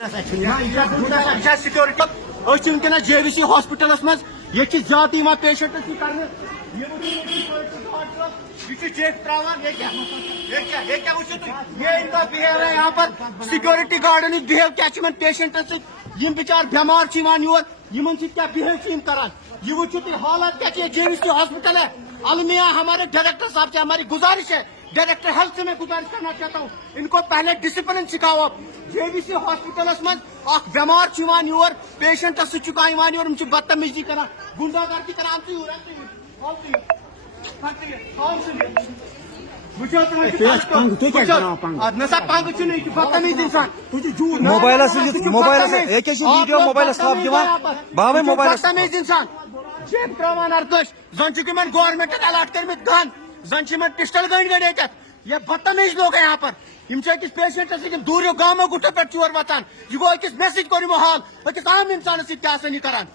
security ونکس جے وی سی hospitals مز یہ زیادہ پیشنٹس کرنے یہ ان کا بہیو ہے یہاں پر سیکورٹی گارڈن بہیو کیا پیشنٹن سی بچار بیمار یور کیا بہیو کران یہ وچو تھی حالات کیا جے وی سی ہاسپٹل ہے المیہ ہمارے ڈائریکٹر صاحب سے ہماری گزارش ہے ڈائریکٹر ہیلتھ سے میں گزارش کرنا چاہتا ہوں ان کو پہلے ڈسپلن سکھاؤ جے وی سی ہاسپٹلس مز بیمار یور پیشنٹس سی بدتمیزی کران گنڈا گردی کران بدتمیز انسان جیب تران ارکش زن گورنمنٹ الاٹ کرمت گن زن پسٹل گنڈ گنڈ یہ بدتمیز لوگ ہیں یہاں پر أکس پیشنٹس دوریو گامو گٹو پہ چور وتان یہ گو أکس مے سۭتۍ کوٚر یمو حال أکس عام انسانس سۭتۍ کیٛاہ آسان یہ کران